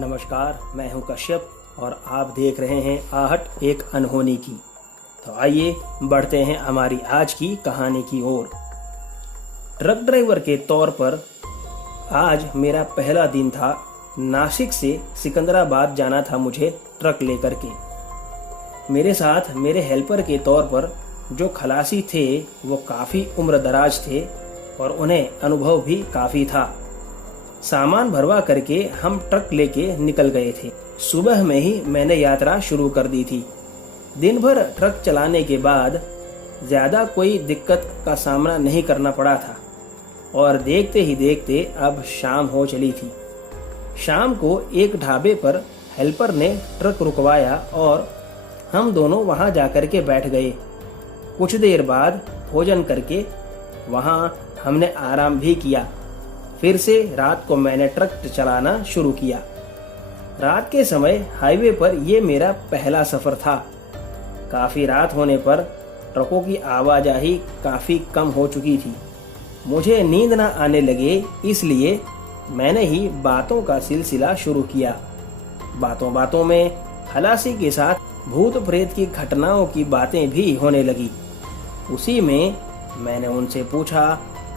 नमस्कार, मैं हूं कश्यप और आप देख रहे हैं आहट एक अनहोनी की। तो आइए बढ़ते हैं हमारी आज की कहानी की ओर। ट्रक ड्राइवर के तौर पर आज मेरा पहला दिन था। नासिक से सिकंदराबाद जाना था मुझे ट्रक लेकर के। मेरे साथ मेरे हेल्पर के तौर पर जो खलासी थे वो काफ़ी उम्रदराज थे और उन्हें अनुभव भी काफ़ी था। सामान भरवा करके हम ट्रक लेके निकल गए थे। सुबह में ही मैंने यात्रा शुरू कर दी थी। दिन भर ट्रक चलाने के बाद ज़्यादा कोई दिक्कत का सामना नहीं करना पड़ा था और देखते ही देखते अब शाम हो चली थी। शाम को एक ढाबे पर हेल्पर ने ट्रक रुकवाया और हम दोनों वहां जाकर के बैठ गए। कुछ देर बाद भोजन करके वहां हमने आराम भी किया। फिर से रात को मैंने ट्रक चलाना शुरू किया। रात के समय हाईवे पर यह मेरा पहला सफ़र था। काफ़ी रात होने पर ट्रकों की आवाजाही काफ़ी कम हो चुकी थी। मुझे नींद न आने लगे, इसलिए मैंने ही बातों का सिलसिला शुरू किया। बातों बातों में खलासी के साथ भूत प्रेत की घटनाओं की बातें भी होने लगी। उसी में मैंने उनसे पूछा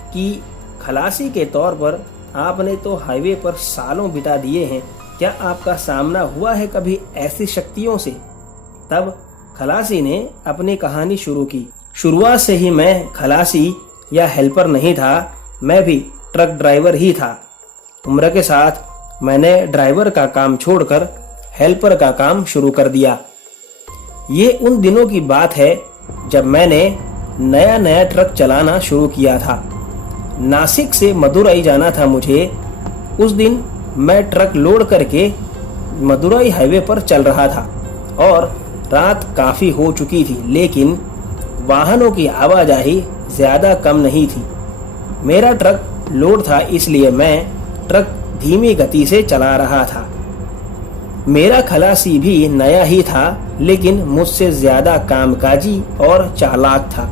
कि खलासी के तौर पर आपने तो हाईवे पर सालों बिता दिए हैं, क्या आपका सामना हुआ है कभी ऐसी शक्तियों से? तब खलासी ने अपनी कहानी शुरू की। शुरुआत से ही मैं खलासी या हेल्पर नहीं था, मैं भी ट्रक ड्राइवर ही था। उम्र के साथ मैंने ड्राइवर का काम छोड़कर हेल्पर का काम शुरू कर दिया। ये उन दिनों की बात है जब मैंने नया नया ट्रक चलाना शुरू किया था। नासिक से मदुरई जाना था मुझे। उस दिन मैं ट्रक लोड करके मदुरई हाईवे पर चल रहा था और रात काफ़ी हो चुकी थी, लेकिन वाहनों की आवाजाही ज़्यादा कम नहीं थी। मेरा ट्रक लोड था, इसलिए मैं ट्रक धीमी गति से चला रहा था। मेरा खलासी भी नया ही था, लेकिन मुझसे ज़्यादा कामकाजी और चालाक था।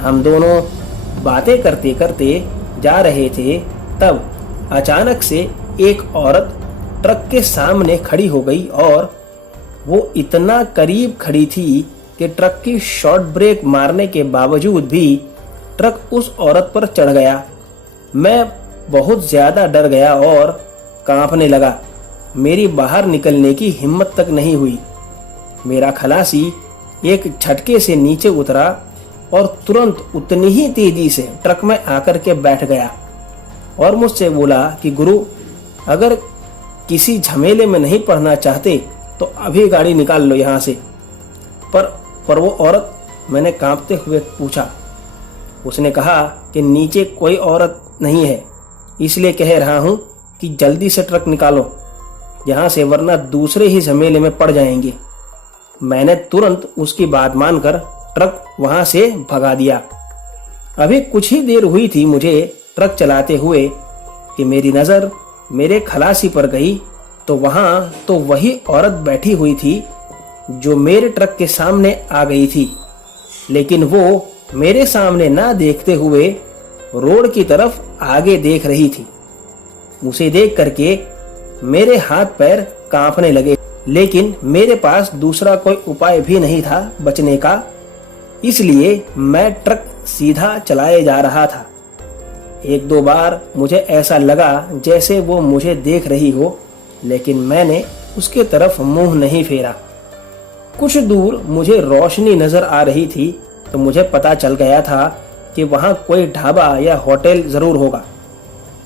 हम दोनों बातें करते करते जा रहे थे। तब अचानक से एक औरत ट्रक के सामने खड़ी हो गई और वो इतना करीब खड़ी थी कि ट्रक की शॉर्ट ब्रेक मारने के बावजूद भी ट्रक उस औरत पर चढ़ गया। मैं बहुत ज़्यादा डर गया और कांपने लगा। मेरी बाहर निकलने की हिम्मत तक नहीं हुई। मेरा खलासी एक झटके से नीचे उतरा और तुरंत उतनी ही तेजी से ट्रक में आकर के बैठ गया और मुझसे बोला कि गुरु, अगर किसी झमेले में नहीं पड़ना चाहते तो अभी गाड़ी निकाल लो यहाँ से। पर वो औरत, मैंने कांपते हुए पूछा। उसने कहा कि नीचे कोई औरत नहीं है, इसलिए कह रहा हूँ कि जल्दी से ट्रक निकालो यहाँ से, वरना दूसरे ही झमेले में पड़ जाएंगे। मैंने तुरंत उसकी बात मानकर ट्रक वहां से भगा दिया। अभी कुछ ही देर हुई थी मुझे ट्रक चलाते हुए कि मेरी नज़र मेरे खलासी पर गई, तो वहां तो वही औरत बैठी हुई थी जो मेरे ट्रक के सामने आ गई थी, लेकिन वो मेरे सामने ना देखते हुए रोड की तरफ आगे देख रही थी। उसे देख करके मेरे हाथ पैर कांपने लगे, लेकिन मेरे पास दूसरा कोई उपाय भी नहीं था बचने का, इसलिए मैं ट्रक सीधा चलाए जा रहा था। एक दो बार मुझे ऐसा लगा जैसे वो मुझे देख रही हो, लेकिन मैंने उसके तरफ मुंह नहीं फेरा। कुछ दूर मुझे रोशनी नजर आ रही थी, तो मुझे पता चल गया था कि वहां कोई ढाबा या होटल जरूर होगा।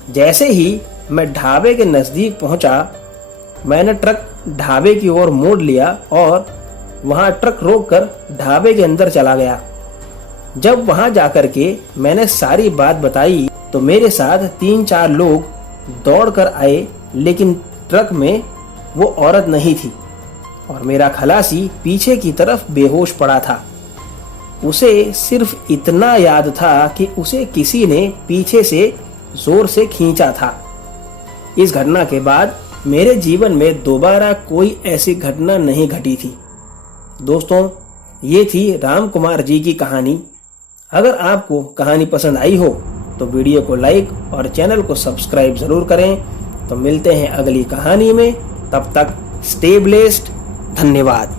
जैसे ही मैं ढाबे के नजदीक पहुंचा, मैंने ट्रक ढाबे की ओर मोड़ लिया और वहां ट्रक रोककर ढाबे के अंदर चला गया। जब वहां जाकर के मैंने सारी बात बताई तो मेरे साथ 3-4 लोग दौड़कर आए, लेकिन ट्रक में वो औरत नहीं थी और मेरा खलासी पीछे की तरफ बेहोश पड़ा था। उसे सिर्फ इतना याद था कि उसे किसी ने पीछे से जोर से खींचा था। इस घटना के बाद मेरे जीवन में दोबारा कोई ऐसी घटना नहीं घटी थी। दोस्तों, ये थी राम कुमार जी की कहानी। अगर आपको कहानी पसंद आई हो तो वीडियो को लाइक और चैनल को सब्सक्राइब जरूर करें तो मिलते हैं अगली कहानी में, तब तक स्टे ब्लेस्ड। धन्यवाद।